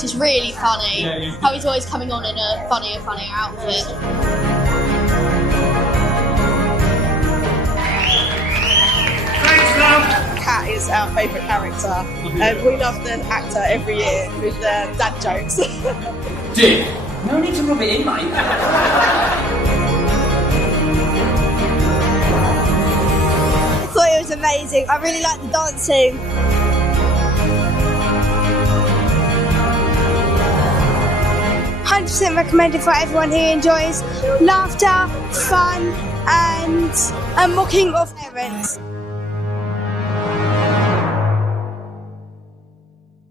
It's really funny how he's always coming on in a funnier outfit. Cat is our favourite character. We love the actor every year with the dad jokes. Dick, no need to rub it in, mate. I thought it was amazing. I really liked the dancing. 100% recommended for everyone who enjoys laughter, fun and mocking of parents.